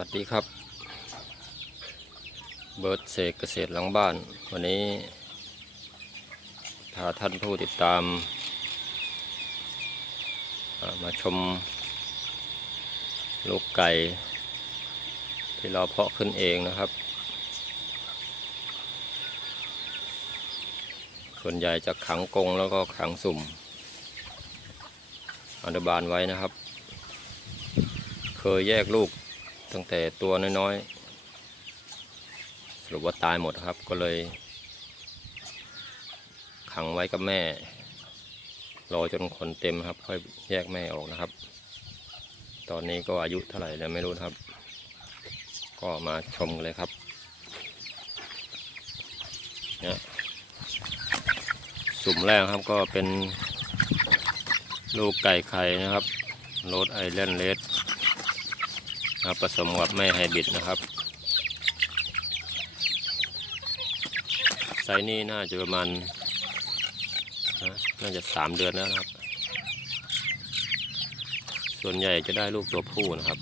วัสดีครับ เบิร์ดเสกเกษตรหลังบ้าน วันนี้พาท่านผู้ติดตาม มาชม ลูกไก่ ที่เราเพาะขึ้นเองนะครับ ส่วนใหญ่จะขังกรงแล้วก็ขังสุ่มอนุบาลไว้นะครับ เคยแยกลูก ตั้งแต่ตัวน้อยๆ สรุปว่าตายหมดครับ ก็เลย ขังไว้กับแม่ รอจนคนเต็มครับ ค่อยแยกแม่ออกนะครับ ตอนนี้ก็อายุเท่าไหร่แล้วไม่รู้ครับ ก็มาชมกันเลยครับเนี่ยสุ่มแรกครับก็เป็นลูกไก่ไข่นะครับโรดไอแลนด์เลด นะครับผสมกับแม่ไฮบริดนะครับไซส์นี้น่าจะประมาณนะน่าจะสามเดือนแล้วนะครับ ส่วนใหญ่จะได้ลูกตัวผู้นะครับ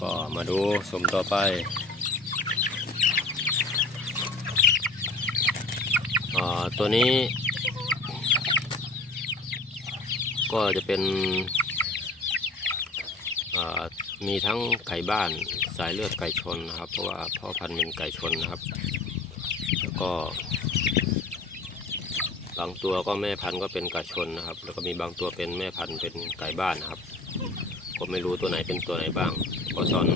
ก็มาดูสมต่อไปอ่าตัวนี้ ก็จะเป็นมีทั้งไก่บ้านสายเลือดไก่ชนนะครับ เพราะว่าพ่อพันธุ์เป็นไก่ชนนะครับ แล้วก็ บางตัวก็แม่พันธุ์ก็เป็นไก่ชนนะครับ แล้วก็มีบางตัวเป็นแม่พันธุ์เป็นไก่บ้านนะครับ ก็ไม่รู้ตัวไหนเป็นตัวไหนบ้างเพราะตอน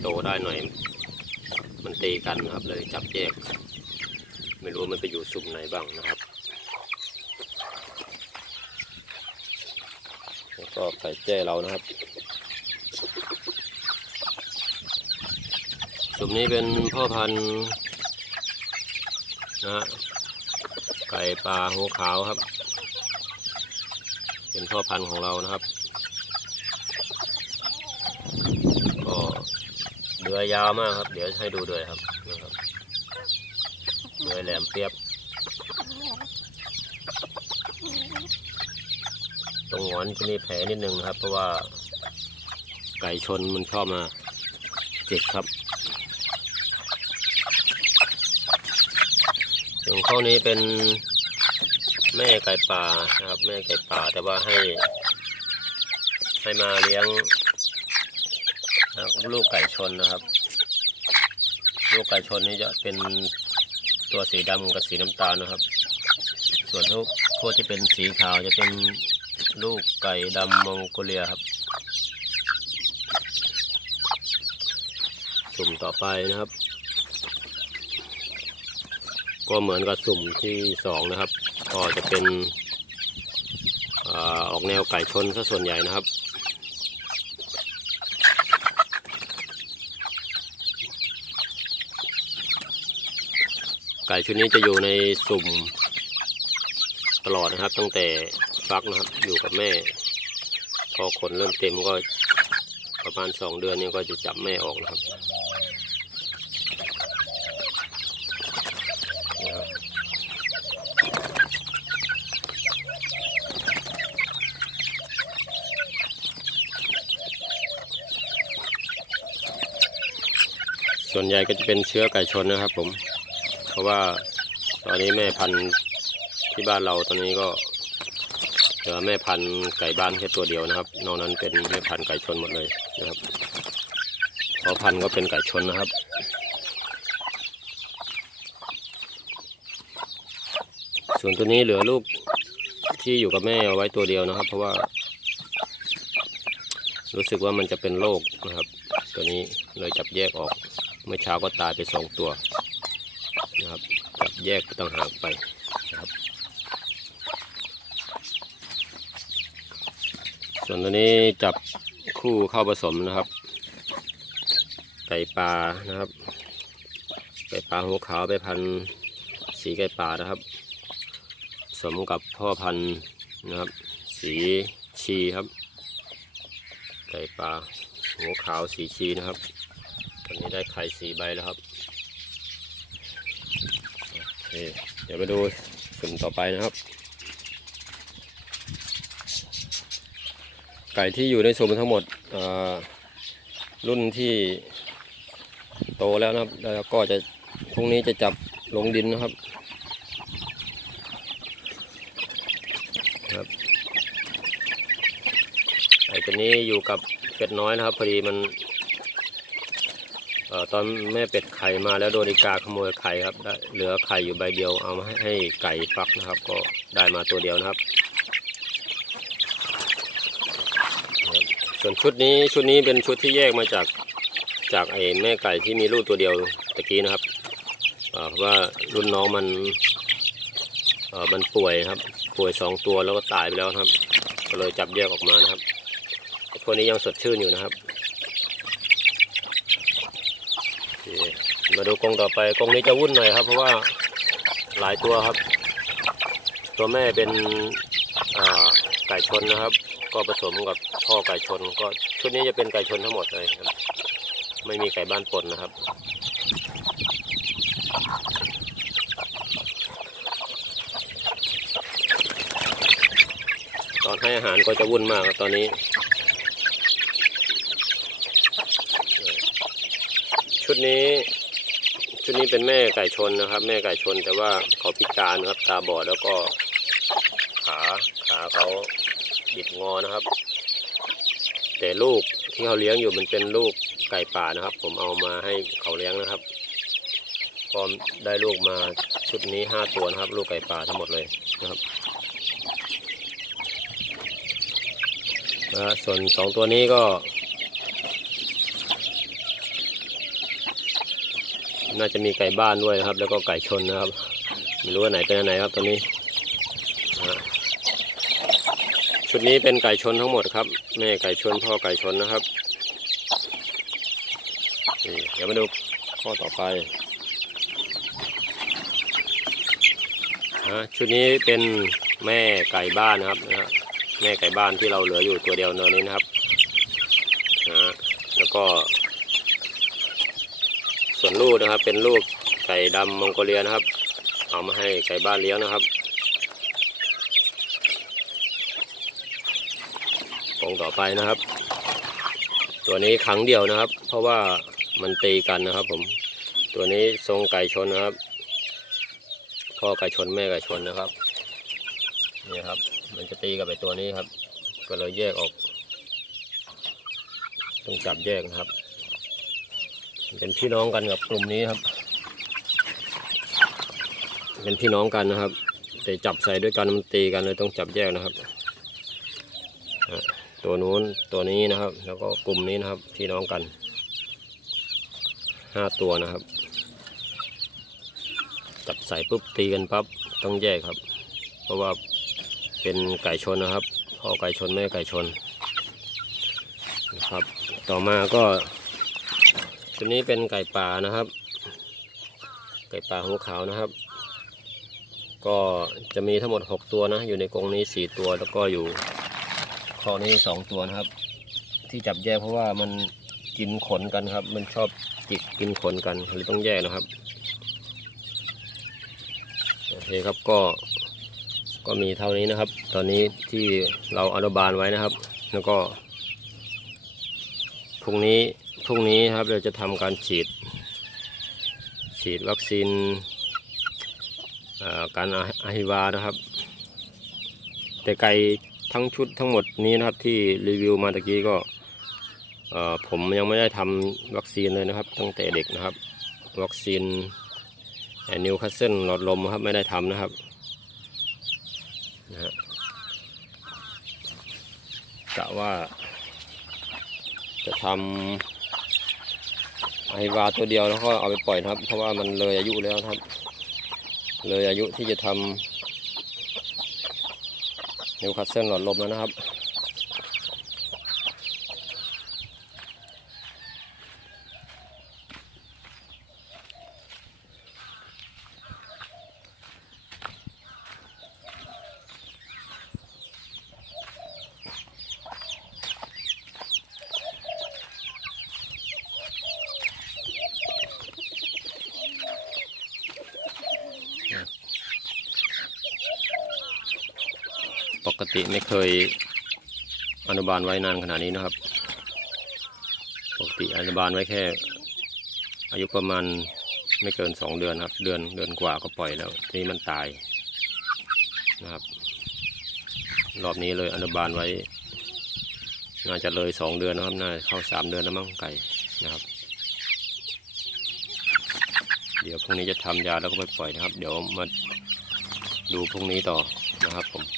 โตได้หน่อย มันตีกันนะครับเลยจับแยก ไม่รู้มันไปอยู่ซุ่มไหนบ้างนะครับ แล้ว ก็ไก่แจ้เรานะครับสุ่มนี้เป็นพ่อพันธุ์นะฮะไก่ปลาหัวขาวครับ เป็นพ่อพันธุ์ของเรานะครับ ก็เดือยยาวมากครับ เดี๋ยวให้ดูเดือยครับนะครับเดือยแหลมเปียบ ตรงหงอนจะมีแผลนิดนึงครับ เพราะว่าไก่ชนมันชอบมาเจ็บครับส่วนข้อนี้เป็นแม่ไก่ป่านะครับ แม่ไก่ป่าแต่ว่าให้ ให้มาเลี้ยงนะลูกไก่ชนนะครับ ลูกไก่ชนนี้จะเป็นตัวสีดำกับสีน้ำตาลนะครับ ส่วนทุกพวกที่เป็นสีขาวจะเป็น ลูกไก่ดำมองโกเลียครับ สุ่มต่อไปนะครับ ก็เหมือนกับสุ่มที่สองนะครับ ก็จะเป็นอออกแนวไก่ชนซะส่วนใหญ่นะครับ ไก่ชุดนี้จะอยู่ในสุ่มตลอดนะครับตั้งแต่ ฟักนะครับ อยู่กับแม่ พอขนเริ่มเต็มก็ประมาณสองเดือนนี้ก็จะจับแม่ออกนะครับส่วนใหญ่ก็จะเป็นเชื้อไก่ชนนะครับผม เพราะว่าตอนนี้แม่พันธุ์ที่บ้านเราตอนนี้ก็ ลือแม่พันธุ์ไก่บ้านแค่ตัวเดียวนะครับ นอกนั้นเป็นแม่พันธุ์ไก่ชนหมดเลยนะครับพราะพันธุ์ก็เป็นไก่ชนนะครับส่วนตัวนี้เหลือลูกที่อยู่กับแม่เอาไว้ตัวเดียวนะครับ เพราะว่า รู้สึกว่ามันจะเป็นโรคนะครับ ตัวนี้เลยจับแยกออกเมื่อเช้าก็ตายไปสองตัวนะครับ จับแยกต่างหากไปนะครับ ส่วนตัวนี้จับคู่เข้าผสมนะครับ ไก่ปลานะครับ ไก่ปลาหัวขาวไปพันสีไก่ปลานะครับสมกับพ่อพันธุ์นะครับ สีชีครับ ไก่ปลาหัวขาวสีชีนะครับ ตอนนี้ได้ไข่สีใบแล้วครับโอเคเดี๋ยวไปดูสุ่มต่อไปนะครับ ไก่ที่อยู่ในซุ้มทั้งหมดรุ่นที่โตแล้วนะครับ แล้วก็จะพรุ่งนี้จะจับลงดินนะครับครับไก่ตัวนี้อยู่กับเป็ดน้อยนะครับ พอดีมันอตอนแม่เป็ดไข่มาแล้วโดนอีกาขโมยไข่ครับได้เหลือไข่อยู่ใบเดียวเอามาให้ไก่ฟักนะครับ ก็ได้มาตัวเดียวนะครับ ส่วนชุดนี้ชุดนี้เป็นชุดที่แยกมาจากจากไอ้แม่ไก่ที่มีลูกตัวเดียวตะกี้นะครับเพราะว่ารุ่นน้องมันมันป่วยครับ ป่วยสองตัวแล้วก็ตายไปแล้วครับ ก็เลยจับแยกออกมานะครับตัวนี้ยังสดชื่นอยู่นะครับมาดูกรงต่อไปกรงนี้จะวุ่นหน่อยครับ เพราะว่าหลายตัวครับ ตัวแม่เป็นไก่ชนนะครับ ก็ผสมกับพ่อไก่ชน ก็ชุดนี้จะเป็นไก่ชนทั้งหมดเลยครับ ไม่มีไก่บ้านปนนะครับ ตอนให้อาหารก็จะวุ่นมากครับตอนนี้ ชุดนี้ชุดนี้เป็นแม่ไก่ชนนะครับ แม่ไก่ชนแต่ว่าเขาพิการครับตาบอดแล้วก็ขาขาเขา บิดงอนะครับ แต่ลูกที่เขาเลี้ยงอยู่มันเป็นลูกไก่ป่านะครับ ผมเอามาให้เขาเลี้ยงนะครับก็ได้ลูกมาชุดนี้ห้าตัวนะครับ ลูกไก่ป่าทั้งหมดเลยนะครับนะส่วนสองตัวนี้ก็ น่าจะมีไก่บ้านด้วยนะครับ แล้วก็ไก่ชนนะครับ ไม่รู้ว่าไหนเป็นอันไหนครับตัวนี้นะฮะ ชุดนี้เป็นไก่ชนทั้งหมดครับแม่ไก่ชนพ่อไก่ชนนะครับเดี๋ยวมาดูข้อต่อไปนะชุดนี้เป็นแม่ไก่บ้านนะครับนะแม่ไก่บ้านที่เราเหลืออยู่ตัวเดียวเนอนี้นะครับนะแล้วก็ส่วนลูกนะครับเป็นลูกไก่ดำมองโกเลียนะครับ เอามาให้ไก่บ้านเลี้ยงนะครับ กร งต่อไปนะครับ ตัวนี้ครั้งเดียวนะครับ เพราะว่ามันตีกันนะครับ ผม ตัวนี้ทรงไก่ชนนะครับ พ่อไก่ชนแม่ไก่ชนนะครับนี่ครับ มันจะตีกับไอตัวนี้ครับ ก็เลยแยกออก ต้องจับแยกนะครับ เป็นพี่น้องกันกับกลุ่มนี้ครับ เป็นพี่น้องกันนะครับแต่จับใส่ด้วยกันมันตีกันเลยต้องจับแยกนะครับ ตัวนู้นตัวนี้นะครับ แล้วก็กลุ่มนี้นะครับพี่น้องกันห้าตัวนะครับจับใส่ปุ๊บตีกันปั๊บต้องแยกครับ เพราะว่าเป็นไก่ชนนะครับพ่อไก่ชนแม่ไก่ชนนะครับ ต่อมาก็ชุดนี้เป็นไก่ป่านะครับ ไก่ป่าหัวขาวนะครับ ก็จะมีทั้งหมด 6 ตัวนะ อยู่ในกรงนี้ 4 ตัวแล้วก็อยู่ ข้อนี้สองตัวนะครับ ที่จับแยกเพราะว่ามันกินขนกันครับ มันชอบจิกกินขนกันเลยต้องแยกนะครับโอเคครับก็ก็มีเท่านี้นะครับ ตอนนี้ที่เราอนุบาลไว้นะครับ แล้วก็พรุ่งนี้พรุ่งนี้ครับเราจะทำการฉีด ฉีดวัคซีนการอะอะฮิวานะครับ แต่ไก่ ทั้งชุดทั้งหมดนี้นะครับที่รีวิวมาตะกี้ก็ผมยังไม่ได้ทำวัคซีนเลยนะครับ ตั้งแต่เด็กนะครับ วัคซีนนิวคาสเซิลหลอดลมครับไม่ได้ทำนะครับนะฮะกะว่า จะทำไอวาตัวเดียวแล้วก็เอาไปปล่อยนะครับ เพราะว่ามันเลยอายุแล้วครับ เลยอายุที่จะทำ นิวคาสเซิลหลอดลมแล้วนะครับ ปกติไม่เคยอนุบาลไว้นานขนาดนี้นะครับ ปกติอนุบาลไว้แค่ อายุประมาณไม่เกินสองเดือนครับ เดือนเดือนกว่าก็ปล่อยแล้ว ทีนี้มันตายนะครับ รอบนี้เลยอนุบาลไว้ น่าจะเลยสองเดือนนะครับ น่าเข้าสามเดือนแล้วมั้งไก่นะครับ เดี๋ยวพรุ่งนี้จะทำยาแล้วก็ไปปล่อยนะครับ เดี๋ยวมาดูพรุ่งนี้ต่อนะครับผม